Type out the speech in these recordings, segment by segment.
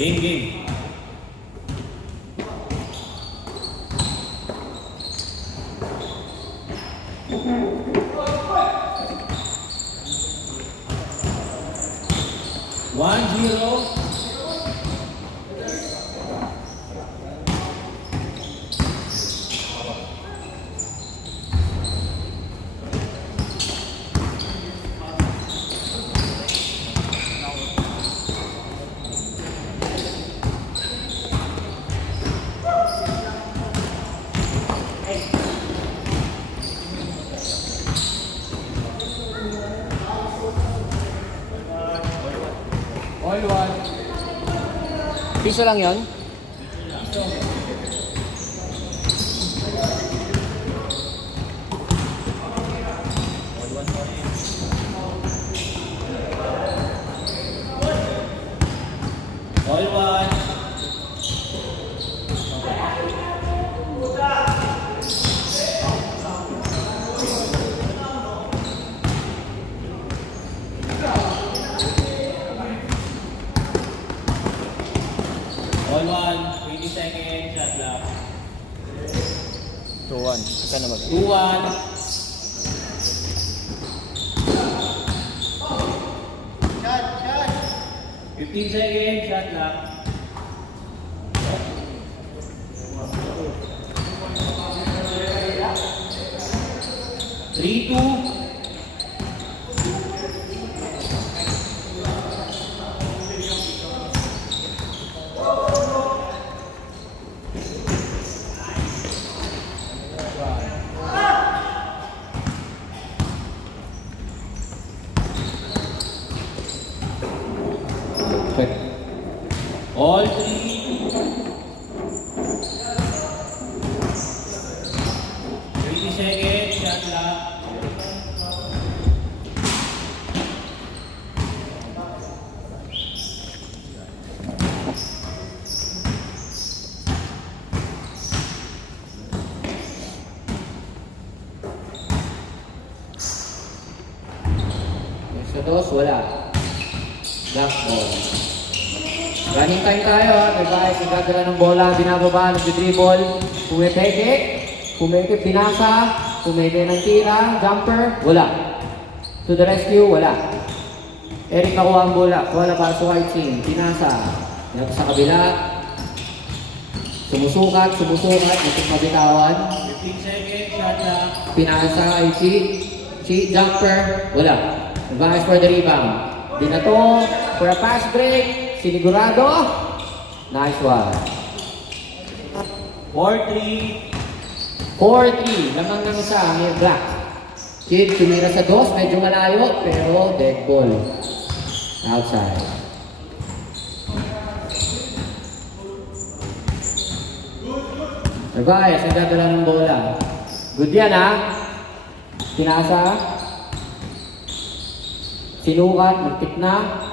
Game. 1-0. All one. Piso lang yon. All one. All one. 20 seconds. Shot clock. 2-1. Ika na mag 2-1. Shot. 15 seconds. Shot clock. 3-2. All three. 20 seconds. Shot clock. Sa dos, wala. Black ball. Running time tayo ha. May guys, nagdadala ng bola, binababa, nag-dribble. Pumeke, pinasa. Pumeke ng tira, jumper, wala. To the rescue, wala. Eric nakuha ang bola. Wala para sa white team. Pinasa. Dito sa kabila. Sumusukat. Ito mabitawan. 15 seconds. Shot clock. Pinasa ay cheat, jumper, wala. Advance for the rebound. Dinato for a pass break. Sinigurado. Nice one. 4-3. 4-3. Lamang ng isa ang Air Black. Kid tumira sa dos. Medyo malayo. Pero dead ball. Outside. Tobias, nagdadala ng bola. Good yan ha. Pinasa. Sinukat. Magpit na.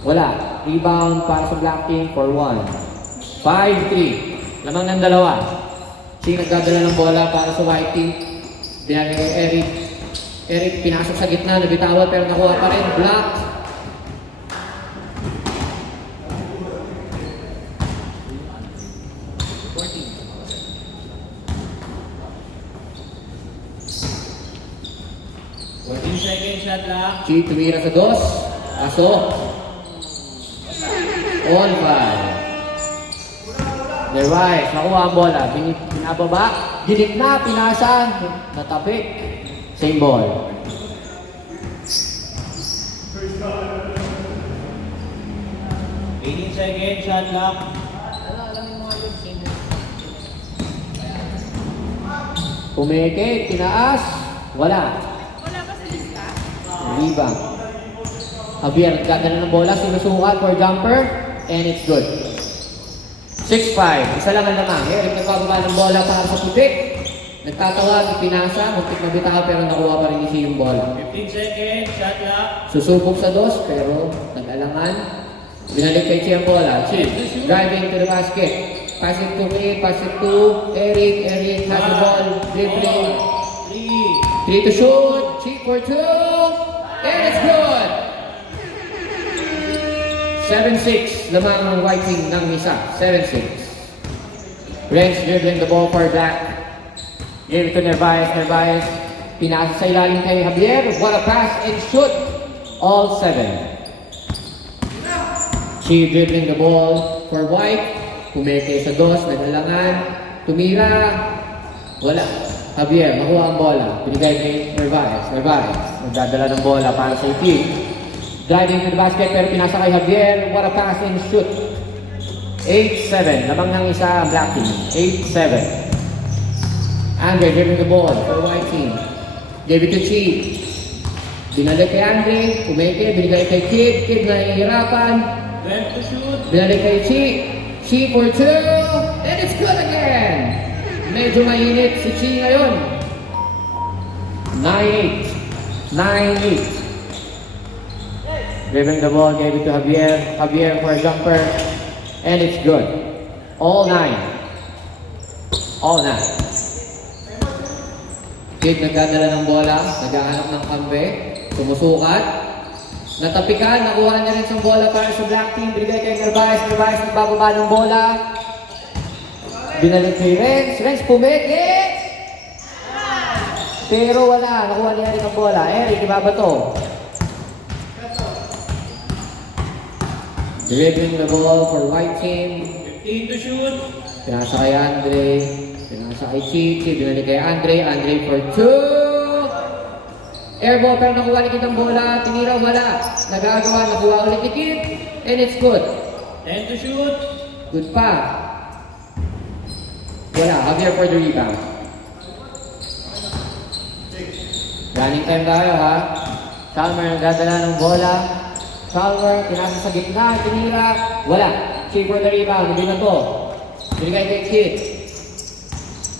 Wala. Rebound para sa black team for 1. 5-3. Lamang ng dalawa. Sino nagdadala ng bola para sa white team? Binagay kay Eric. Eric pinasok sa gitna. Nabitawan pero nakuha pa rin. Black. Second shot clock. Chi tumira sa dos. Aso. All five. The right. Nakuha ang bola. Pinababa. Dinik na. Pinasa. Natapik. Same ball. Second shot clock. Pumeke. Tinaas. Wala. Wala ba sa lista? Rebound. Javier, nagkadala ng bola, sinusukat for jumper, and it's good. 6-5, isa lang ang lamang. Eric nagpababa ng bola para sa putik. Nagtatawag, pinasa, muntik na bitaw pero nakuha pa rin isi yung bola. 15 seconds, shot clock. Susubok sa dos pero nag-alangan. Binalik kay Chi ang bola. Chi, driving to the basket. Pass it to me, pass it to Eric. Eric has the ball, dribbling. 3 to shoot, Chi for 2, and it's good! 7-6, lamang ng white team ng isa. 7-6. Renz dribbling the ball for black. Gave it to Nervaez. Nervaez, pinasa sa ilalim kay Javier. What a pass and shoot. All 7. Chi dribbling the ball for white. Pumeke sa dos, nagalangan. Tumira. Wala. Javier, makuha ang bola. Pinigay kay Nervaez. Nervaez, nagdadala ng bola para sa team. Driving to the basket pero pinasa kay Javier. What a pass and shoot. 8-7. Lamang ng isa ang black team. 8-7. Andre dribbling the ball for white team. Gave it to Chi. Binalik kay Andre. Pumeke. Binigay kay Kid. Kid na nahihirapan. Left to shoot. Binalik kay Chi. Chi for 2. And it's good again. Medyo mainit si Chi ngayon. 9-8. 9-8. Dribbling the ball, gave it to Javier. Javier for a jumper. And it's good. All 9. All 9. Kid nagdadala ng bola. Naghahanap ng kambe. Sumusukat. Natapikan. Nakuha niya rin sa bola para sa black team. Binigay kay Nervaez. Nervaez nagbababa ng bola. Binalik kay Renz. Renz pumeke. Pero wala. Nakuha niya rin ang bola. Eric, iba ba to? Dribbling the ball for white team. 15 to shoot. Pinasa kay Andre. Pinasa kay Chichi. Binalik kay Andre. Andre for 2. Airball pero nakuha ni Kid ang bola. Tinira wala. Nagagawa. Nakuha ulit ni Kid. And it's good. 10 to shoot. Good pa. Wala. Javier for the rebound. Running time tayo ha. Chalmer nagdadala ng bola. Chalmer, pinasa sa gitna, tinira, wala. Chi for the rebound, hindi na to. Binigay kay Kid.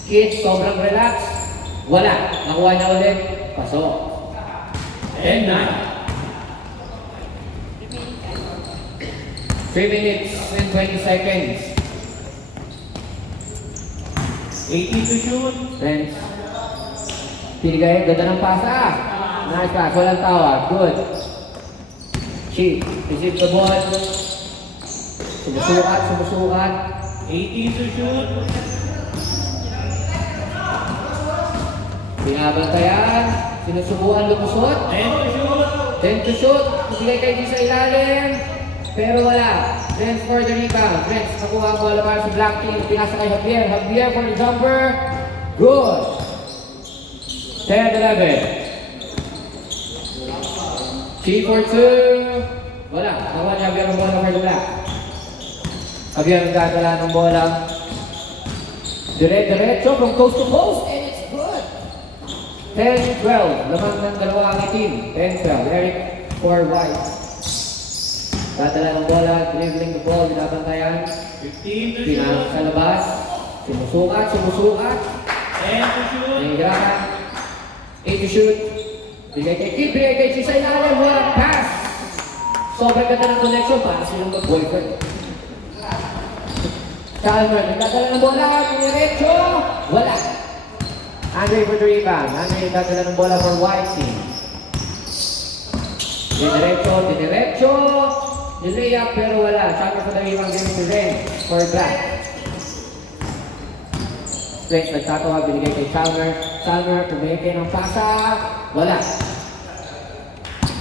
Kid, sobrang relax, wala. Nakuha niya ulit, pasok. 10-9. 3 minutes and 20 seconds. 18 to shoot. Friends, pinigay, ganda ng pasa. Nice pass, walang tawag, good. Chi, receive the ball. Sumusukat, sumusukat. 18 to shoot. Binabantayan. Sinusubukan lumusot. 10 to shoot. 10 to shoot. Bigay kay G sa ilalim. Pero wala. Renz for the rebound. Renz nakuha ang bola para sa black team. Pinasa kay Javier. Javier for the jumper. Good. 10-11. Chi for 2. Wala. Nakuha ni Javier ang bola for the black. Javier nagdadala ng bola. Dire-diretso from coast to coast. And it's good. 10-12. Lamang ng dalawang team. 10-12. Eric for white. Dadala ng bola. Dribbling the ball. Binabantayan. 15 to Pinasa shoot. sa labas. Sumusukat. Sumusukat. 10 to shoot. Nahihirapan. 8 to shoot. Bigay kay Kid. Bigay kay Chi sa ilalim. What a pass. Sobrang ganda ng connection para silang mag-boyfriend. Chalmer. Nagdadala ng bola. Diretso. Wala. Andre for the rebound. Andre nagdadala ng bola for white team. Diretso. Diretso. Nilayap pero wala. Chalmer for the rebound. Game to Renz for black. Renz nagtatawa. Binigay kay Chalmer. Chalmer pumeke ng pasa. Wala.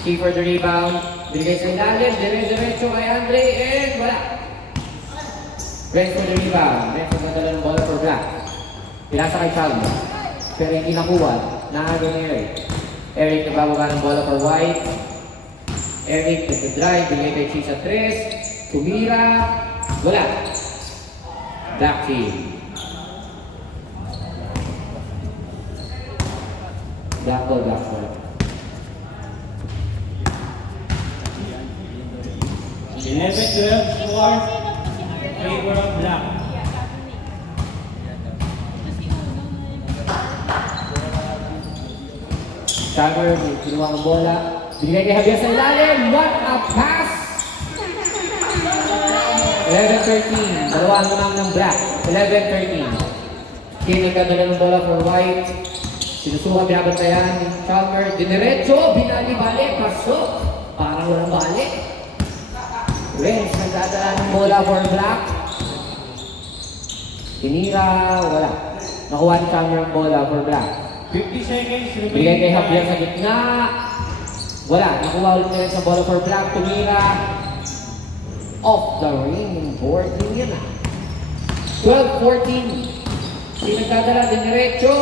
Chi for the rebound. Binigay sa ilalim. Diretso kay Andre. And wala. Renz for the rebound. Renz nagdadala ng bola for black. Pinasa kay Chalmer. Pero hindi nakuha. Naano ni Eric. Eric nagbababa ng bola for white. Eric nag-drive. Binigay kay Chi sa 3. Tumira. Wala. Black team. Black ball, black ball. 11-12 score. Favor of black. Chalmer, kinuha ang bola. Binigay kay Javier sa ilalim. What a pass! 11-13. Dalawang naman ng black. 11-13. Kid nagdadala ng bola for white. Sinusuha, binabantayan. Chalmer, diniretso, binali-bali, pasok. Parang walang bali. Renz, nagdadala ng bola for black. Tinira, wala. Nakuha ni Cameron ang bola for black. 50 seconds Bigay remaining kay Javier time. sa gitna. Wala. Nakuha ulit nila sa bola for black. Tumira. Off the ring. Board yun na. 12-14. Si nagdadala din diretso.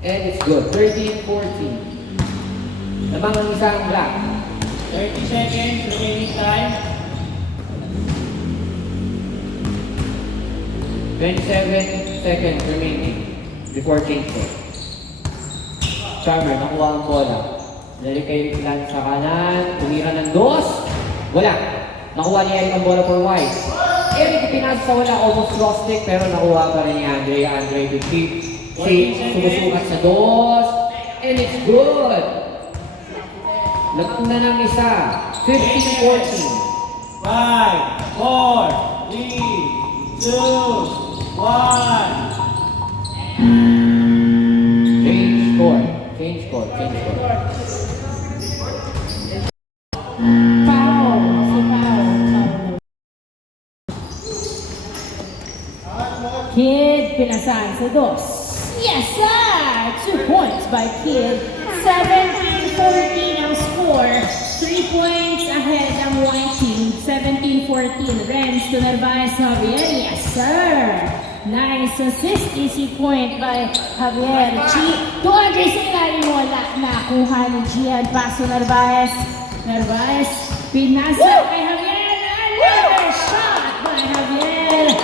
And it's good. 13-14. Lamang ang isang black. 30 seconds remaining time. 27 seconds remaining before change court. Charmer, nakuha ang bola. Dali kay Lan sa kanan. Tumira ng dos. Wala. Nakuha ni Eric ang bola for white. Eric pinasa sa wala. Almost lost it. Pero nakuha pa rin ni Andre. Andre to keep. Si sumusukat sa dos. And it's good. Lamang na ng isa. 15-14. 5, 4, 3, 2, 1. Change score. Change score. Change score. Foul. Si foul. Kid, pinasahan sa dos. Yes, sir! 2 points by Kid. 17-14 ang score. 3 points ahead ang white team. 17-14. Renz to Narvaez Javier. Yes, sir! Nice assist. Easy point by Javier. Chi. 200 sa ilalim wala. Nakuha ni Gian. Paso Narvaez. Narvaez. Pinasa kay Javier. Another shot by Javier.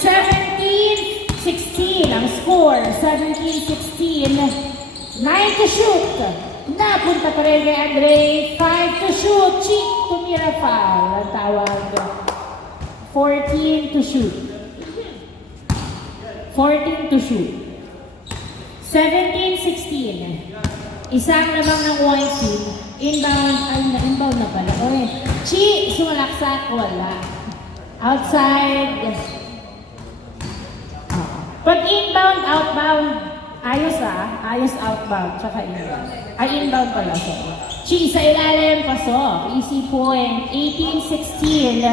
17-16 ang score. 17-16. 9 to shoot. Napunta pa rin kay Andre. 5 to shoot. Chick tumira foul. Ang tawag. 14 to shoot. 14 to shoot. 17-16. Isang lamang ng white team. Inbound. Ay, na-inbound na pala. Oy. Chi, sumalaksak. Wala. Outside. Pag inbound, outbound, ayos ayos outbound, tsaka inbound. Ay, inbound pala, sorry. Chi, sa ilalim, pasok. Easy point. 18-16.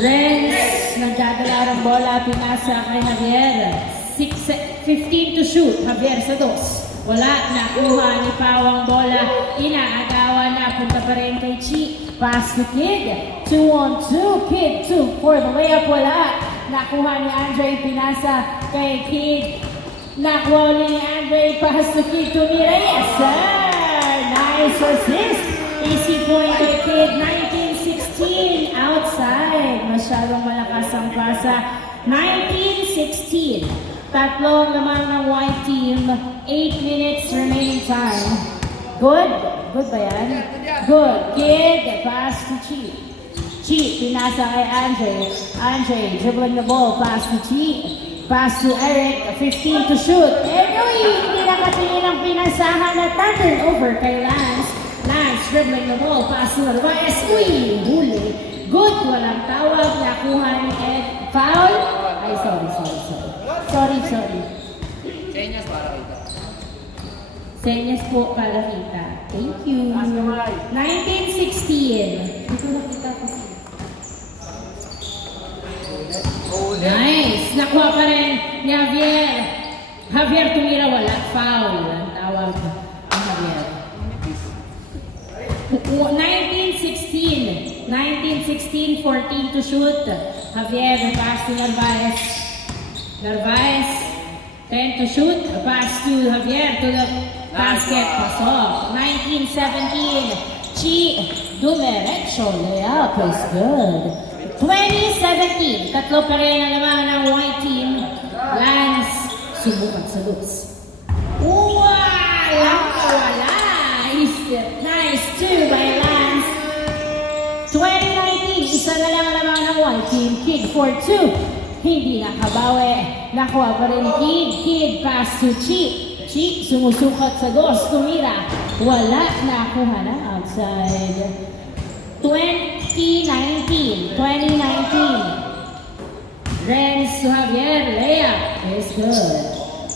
Renz, nagdadala ng bola, pinasa kay Javier. 15 to shoot, Javier sa dos. Wala, nakuha ni Pao ang bola. Inaagawan na, punta pa rin kay Chi. Pass to Kid. 2-on-2, Kid 2 for the layup, wala. Nakuha ni Andre, pinasa kay Kid. Nakuha ni Andre, pass to Kid, tumira. Yes, sir! Nice assist. Easy point kay Kid. 19-16, outside. Masyadong malakas ang pasa. 19-16. Tatlong naman ng white team. 8 minutes remaining time. Good? Good ba yan? Good. Kid, pass to Chi. Chi, pinasa kay Andre. Andre, dribbling the ball, pass to Chi. Pass to Eric, 15 to shoot. Anyway, hindi nakatingin ang pinasahan na turnover kay Lance. Lance, dribbling the ball, pass to Narvaez. Uy, huli. Good, walang tawag. Nakuha ni Ed. Foul? Ay, sorry. Senyas para kita. Senyas po para kita. Thank you. 19-16. Dito nakita ko siya. Nice! Nakuha pa rin ni Javier. Javier tumira, wala. Foul. Ang tawag ni Javier. 19-16. 19-16, 14 to shoot. Javier, pass to Narvaez. Narvaez, 10 to shoot. Pass to Javier to the basket. Pasok. 19-17. Chi, dumiretso. Layup is good. 20-17. Tatlo pa rin ang naman ng white team. Lance, sumukat sa loops. Wala! Nice 2 by Lance. 2019, isa na lang naman ng white team. Kid for 2. Hindi nakabawi. Nakuha pa rin Kid. Kid pass to Chi. Chi sumusukat sa dos. Tumira. Wala. Nakuha na outside. 2019. Renz to Javier. Layup is good.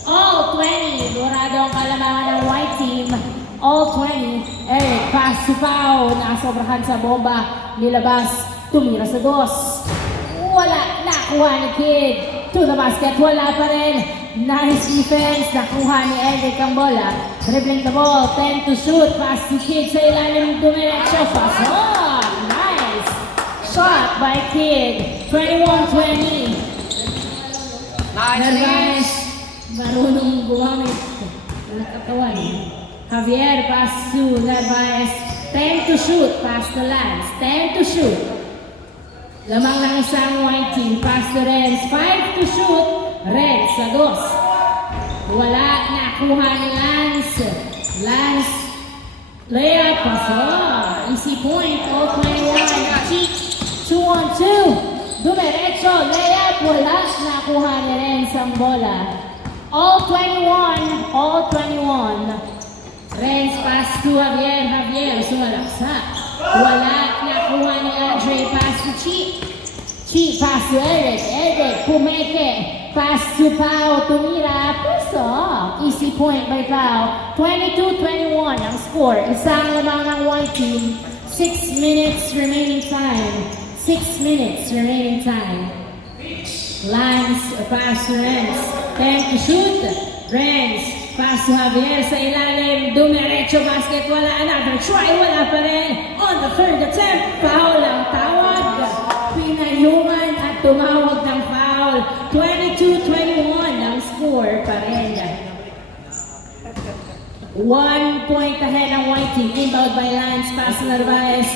All 20. Dorado ang kalamangan ng white team. All 20. Eric pass to Pao. Nakasobrahan sa bomba. Nilabas. Tumira sa dos. Wala. Nakuha ni Kid. To the basket. Wala pa rin. Nice defense. Nakuha ni Eric ang bola. Dribbling the ball. 10 to shoot. Pass to Kid sa ilalim. Dumiretso. Pass on. Nice. Shot by Kid. 21-20. Narvaez. Marunong gumamit. Ng katawan. Javier pass to Narvaez. 10 to shoot. Pass to Lance. 10 to shoot. Lamang ng isang white team. Pass to Renz. 5 to shoot. Renz sa dos. Wala. Nakuha ni Lance. Lance. Layup. Pass on. Easy point. All 21. Cheat. 2-on-2. Dumiretso. Layup. Wala. Nakuha ni Renz ang bola. All 21. All 21. Renz pass to Javier. Javier sumalaksa. Wala. Nakuha ni Andre. Pass to Chi. Chi pass to Eric. Eric pumeke. Pass to Pao. Tumira. Puso. Easy point by Pao. 22-21 ang score. Isang lamang ng white team. 6 minutes remaining time. 6 minutes remaining time. Lance pass to Renz. 10 to shoot. Renz pass to Javier sa ilalim. Dumiretso basket. Wala. Another try. Wala pa rin. On the third attempt. Foul ang tawag. Pinayuman at tumawag ng foul. 22-21 ang score pa rin. 1 point ahead ang white team. Inbound by Lance. Pass to Narvaez.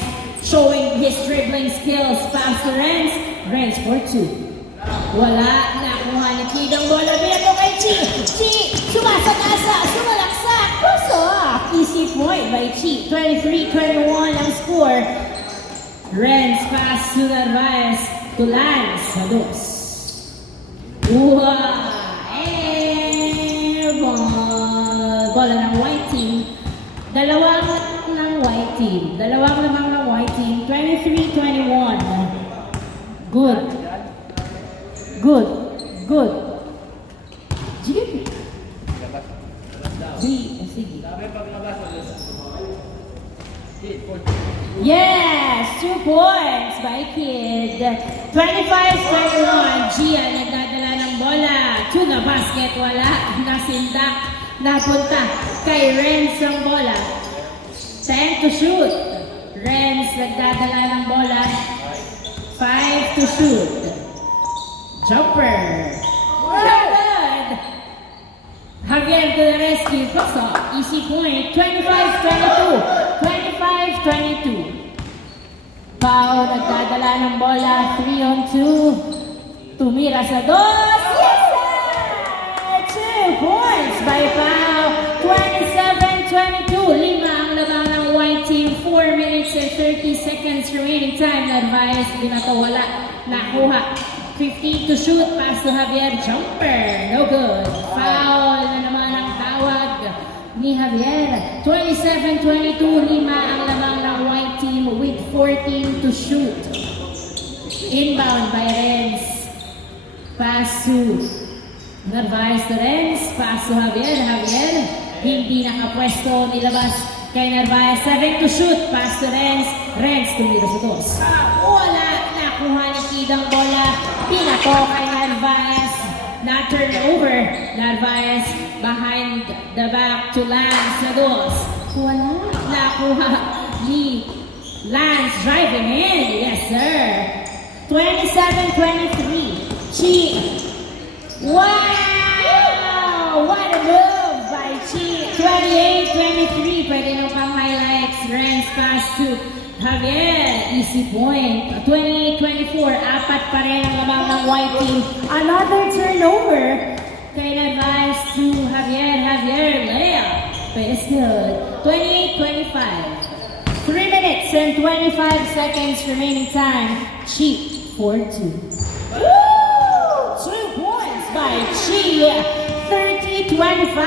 Showing his dribbling skills. Pass to Renz. Renz for 2. Wala. Nakuha ni Kid ang bola. Binato kay Chi. Chi. Sumasagasa. Sumalaksak. Puso. Easy point by Chi. 23-21 ang score. Renz pass to Narvaez. To Lance. Sa dos. Airball. Bola ng white team. Dalawang ng white team. Dalawang lamang ng white team. 23-21. Good. Good. Good. Sige. Sige. Yes! 2 points by Kid. 25-21. Gia nagdadala ng bola. To the basket. Wala. Nasindak. Napunta kay Renz ang bola. 10 to shoot. Renz nagdadala ng bola. 5 to shoot. Jumper. Good. Javier to the rescue. Paso. Easy point. 25-22. 25-22. Pao nagdadala ng bola. 3-on-2. Tumira sa dos. Yes, sir! 2 points by Pao. 27-22. 5 ang lamang ng white team. 4 minutes and 30 seconds remaining time. Narvaez, binatawala. Nakuha. 15 to shoot. Pass to Javier. Jumper. No good. Foul na naman ang tawag ni Javier. 27-22. 5 ang lamang ng white team with 14 to shoot. Inbound by Renz. Pass to Narvaez to Renz. Pass to Javier. Javier. Hindi nakapwesto. Nilabas kay Narvaez. 7 to shoot. Pass to Renz. Renz tumira sa dos. Wala. Nakuha ni Kid ang bola. Pinato kay Narvaez. Na turnover. Narvaez behind the back to Lance sa dos. Wala. Nakuha ni Lance driving in. Yes, sir. 27-23. Chi. Wow! What a move by Chi. 28-23. Pwede nung pang highlights. Renz pass to Javier. Easy point. 28-24. Apat pa rin ang lamang ng white team. Another turnover. Kay Narvaez to Javier. Javier layup. It's good. 28-25. 3 minutes and 25 seconds remaining time. Chi for 2. 2 points by Chi. 30-25.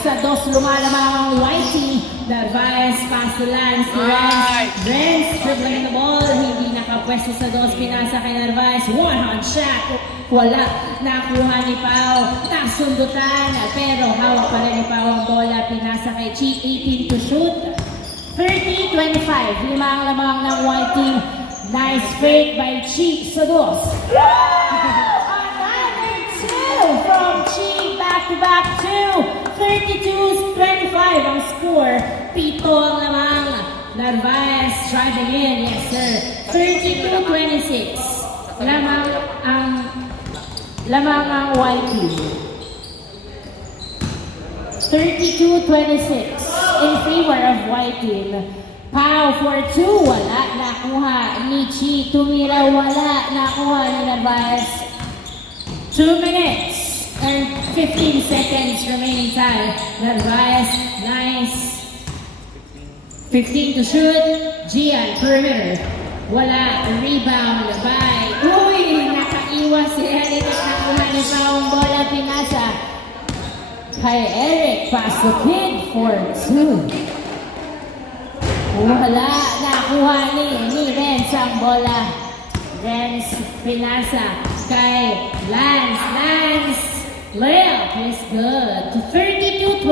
Sa dos lumalamang ang white team. Narvaez pass to Lance. Renz dribbling the ball. Hindi nakapwesto sa dos. Pinasa kay Narvaez. One-hand shot. Wala. Nakuha ni Pao. Nasundutan. Pero hawak pa rin ni Pao ang bola. Pinasa kay Chi. 18 to shoot. 30-25. Lima ang lamang ng white team. Nice fake by Chi sa dos. Another two from Chi. Back-to-back two. 32-25 ang score. Pito ang lamang. Narvaez driving in. Yes, sir. 32-26. Lamang ang white team. 32-26 in favor of white team. Pau for 2, wala nakuha ni Chi. Tumira, wala nakuha ni Narvaez. 2 minutes and 15 seconds remaining time. Narvaez, nice. 15 to shoot. Gian, perimeter. Wala, rebound by. Uy, nakaiwas si Eric at nakuha ni Pau ang bola. Pinasa kay Eric, pass the kid for 2. Wala, nakuha ni Renz ang bola. Renz, pinasa kay Lance. Lance, layup is good. 32-27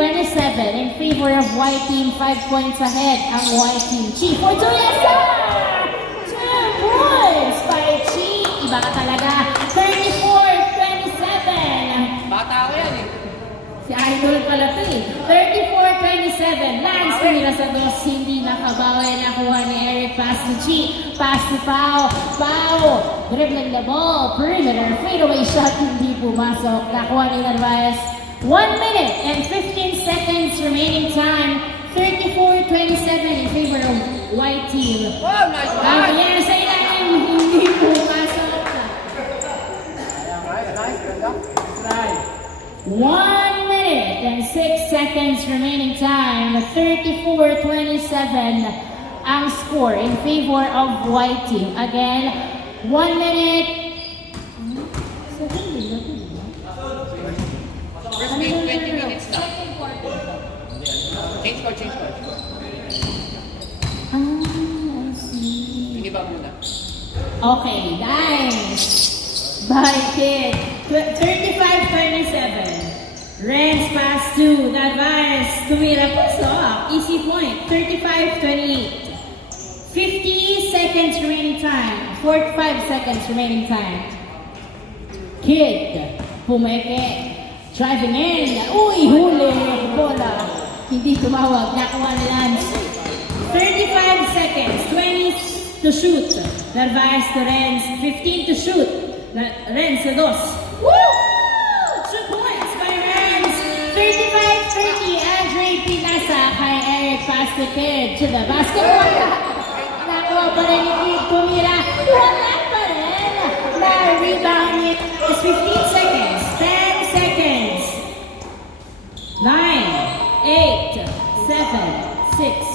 in favor of white team. 5 points ahead ang white team. Chi for 2, yes sir! 2 points by Chi. Iba ka talaga. 34-27. Bata ko yan eh. Si Idol pala to eh. 34-27. Lance tumira sa dos. Hindi nakabawi. Nakuha ni Eric. Pass ni Chi. Pass ni Pau. Pau. Dribbling the ball. Perimeter. Fadeaway shot. Hindi pumasok. Nakuha ni Narvaez. 1 minute and 15 seconds remaining time. 34-27 in favor of white team. Wow, nice Ang one! nangyari sa ilalim. Hindi pumasok. 1 minute and 6 seconds remaining time. 34-27 ang score in favor of white team. Again, 1 minute. First game, 20 minutes na. Change score. I see. Hindi ba muna? Okay, nice. By kid. 35-27. Renz pass to Narvaez. Tumira pasok. Easy point. 35-28. 50 seconds remaining time. 45 seconds remaining time. Kid. Pumeke. Driving in. Uy, huli. Bola. Hindi tumawag. Nakuha ni Lance. 35 seconds. 20 to shoot. Narvaez to Renz. 15 to shoot. Renz sa dos. Woo! 2 points by Renz. 35-30. Andre Pinasa kay Eric. Pass the kid to the basket. Nakuha pa rin ni Kid. Tumira. Wala pa rin. Na-rebound niya. 15 seconds. 10 seconds. 9, 8, 7, 6,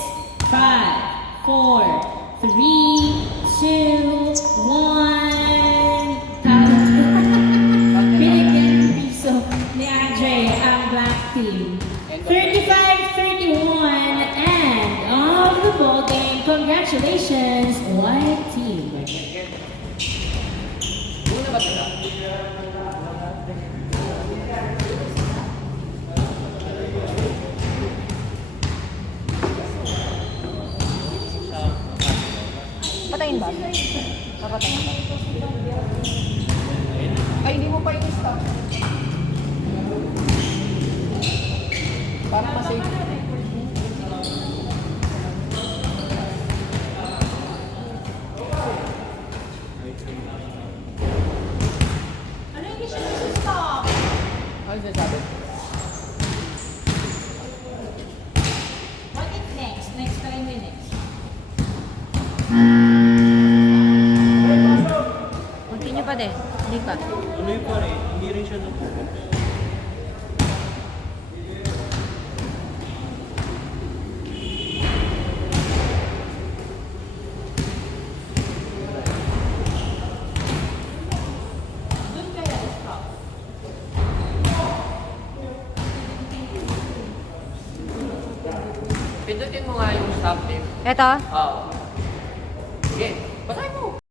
5, 4, 3, 2, 1. Binigyan piso ni Andre ang black team. 35-31 and of the ball game. Congratulations, white team. Muna ba sila? Patayin ba? Papatayin ba? Ay, hindi mo pa i-stop. Para ma-save. Ano yung issue sa stop? Ano sinasabi? What if next? Next 5 minutes. Continue pa din. Hindi pa. Tuloy pa rin. Hindi rin siya napupunta. Doon kaya stop. Pindutin mo nga yung stop tip. Eto? Oo.